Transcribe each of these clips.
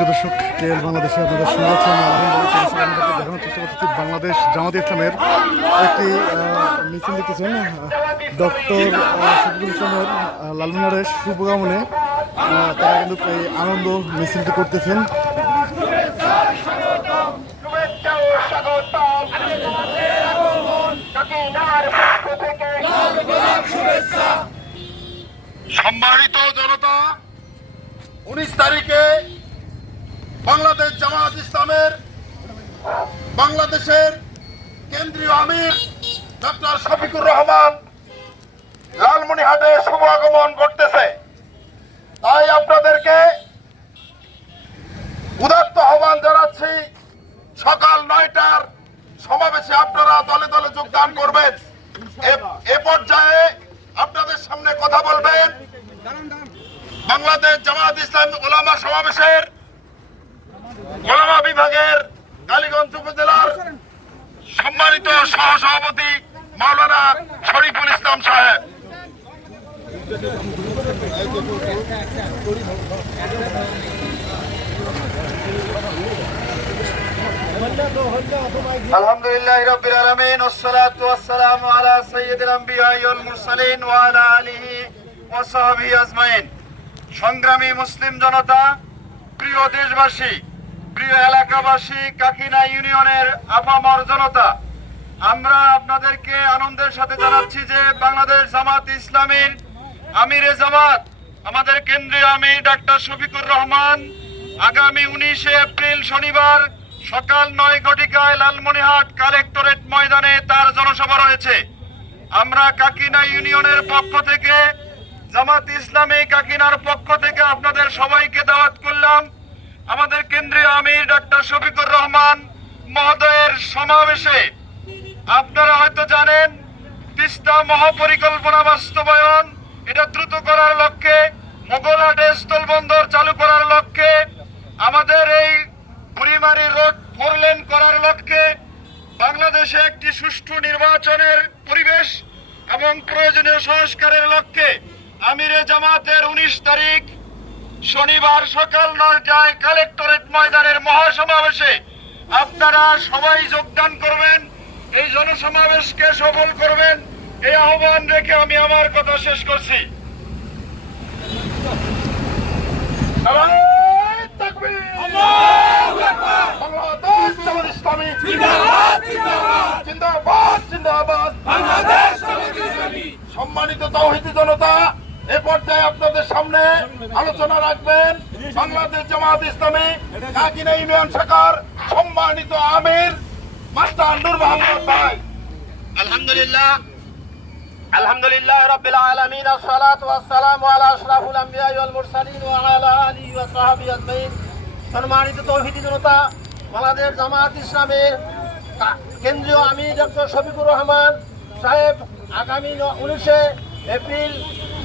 দর্শক কেএল বাংলাদেশে আপনাদের আলহামদুলিল্লাহ দেখানোর চেষ্টা করতেছি বাংলাদেশ, জামাত ইসলামের একটি মিছিল দেখতেছেন ডক্টর শফিকুল ইসলামের লালমিনারের শুভকামনে তারা কিন্তু এই আনন্দ মিছিলটি করতেছেন শুভেচ্ছা ও স্বাগতম কাকিনার পক্ষ থেকে সম্মানিত জনতা, উনিশ তারিখে বাংলাদেশ জামাত ইসলামের, বাংলাদেশের কেন্দ্রীয় আমির ডক্টর শফিকুর রহমান লালমনিহাটে শুভ আগমন করতেছে। তাই আপনাদেরকে উদাত্ত আহ্বান জানাচ্ছি, সকাল নয়টার সমাবেশে আপনারা দলে দলে যোগদান করবেন। এ পর্যায়ে আপনাদের সামনে কথা বলবেন বাংলাদেশ জামাত ইসলাম ওলামা সমাবেশের ওলামা বিভাগের কালীগঞ্জ উপজেলার সম্মানিত সহ সভাপতি মাওলানা শরীফুল ইসলাম সাহেব। আলহামদুলিল্লাহ আমবিয়া ওয়াল সংগ্রামী মুসলিম জনতা, প্রিয় দেশবাসী, প্রিয় এলাকাবাসী, কাকিনা ইউনিয়নের আপামর জনতা, আমরা আপনাদেরকে আনন্দের সাথে জানাচ্ছি যে বাংলাদেশ জামাত ইসলামীর আমিরে জামাত, আমাদের কেন্দ্রীয় আমির ডাক্তার শফিকুর রহমান, আগামী উনিশে এপ্রিল শনিবার সকাল নয় ঘটিকায় লালমনিহাট কালেক্টরেট ময়দানে তার জনসভা রয়েছে। আমরা কাকিনা ইউনিয়নের পক্ষ থেকে জামাত ইসলামী কাকিনার পক্ষ থেকে আপনাদের সবাইকে দাওয়াত করলাম। আমাদের কেন্দ্রীয় আমির ডক্টর শফিকুর রহমান মহোদয়ের সমাবেশে। আপনারা হয়তো জানেন, তিস্তা মহাপরিকল্পনা বাস্তবায়ন, এটা দ্রুত করার লক্ষ্যে মোগলহাটে স্থলবন্দর চালু করার লক্ষ্যে, আমাদের এই বুড়িমারি রোড ফোর করার লক্ষ্যে, বাংলাদেশে একটি সুষ্ঠু নির্বাচনের পরিবেশ এবং প্রয়োজনীয় সংস্কারের লক্ষ্যে আমিরে জামাতের উনিশ তারিখ শনিবার সকাল নয়টায় কালেক্টরেট ময়দানের মহাসমাবেশে আপনারা সবাই যোগদান করবেন এই জনসমাবেশকে সফল করবেন এই আহ্বান রেখে আমি আমার কথা শেষ করছি নারায়ে তাকবীর! বাংলাদেশ জিন্দাবাদ জিন্দাবাদ সম্মানিত তৌহিদি জনতা এ পর্যায়ে আপনাদের সামনে আলোচনা রাখবেন বাংলাদেশ জামাত ইসলামী, কাকিনা ইউনিয়ন শাখার সম্মানিত আমির, মাস্টার নূর মোহাম্মদ ভাই। আলহামদুলিল্লাহ আলহামদুলিল্লাহ রাব্বিল আলামিন, আসসালাতু ওয়াসসালামু আলা আশরাফুল আমবিয়া ওয়াল মুরসালিন ওয়া আলা আলিহি ওয়া সাহবিহি আজমাইন। সম্মানিত তৌহিদি জনতা, বাংলাদেশ জামাত ইসলামের কেন্দ্রীয় আমির ডক্টর শফিকুর রহমান সাহেব আগামী উনিশে এপ্রিল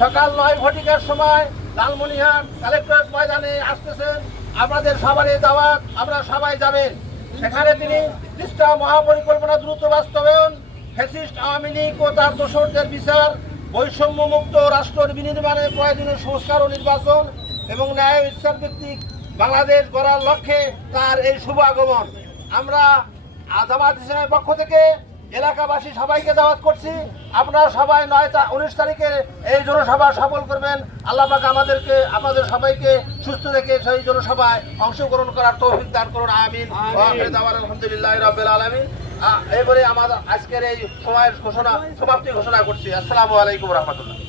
সকাল নয় ঘটিকার সময় লালমনিহাট কালেক্টরেট ময়দানে আসতেছেন। আপনাদের সবারই দাওয়াত আপনারা সবাই যাবেন সেখানে তিনি তিস্তা মহাপরিকল্পনা দ্রুত বাস্তবায়ন, ফ্যাসিস্ট আওয়ামী লীগ ও তার দোসরদের বিচার, বৈষম্যমুক্ত রাষ্ট্র বিনির্মাণে প্রয়োজনীয় সংস্কার ও নির্বাচন এবং ন্যায় ইচ্ছার ভিত্তিক বাংলাদেশ গড়ার লক্ষ্যে তার এই শুভ আগমন। আমরা জামাত ইসলামের পক্ষ থেকে এলাকাবাসী সবাইকে দাওয়াত করছি। আপনারা সবাই নয় তা উনিশ তারিখে এই জনসভা সফল করবেন। আল্লাহ পাক আমাদেরকে আপনাদের সবাইকে সুস্থ রেখে সেই জনসভায় অংশগ্রহণ করার তৌফিক দান করুন। আমিন। আলহামদুলিল্লাহ রবিল আলমিন এবারে রাব্বিল এই বলে আমাদের আজকের এই সময়ের ঘোষণা সমাপ্তি ঘোষণা করছি। আসসালামু আলাইকুম রহমতুল্লাহ।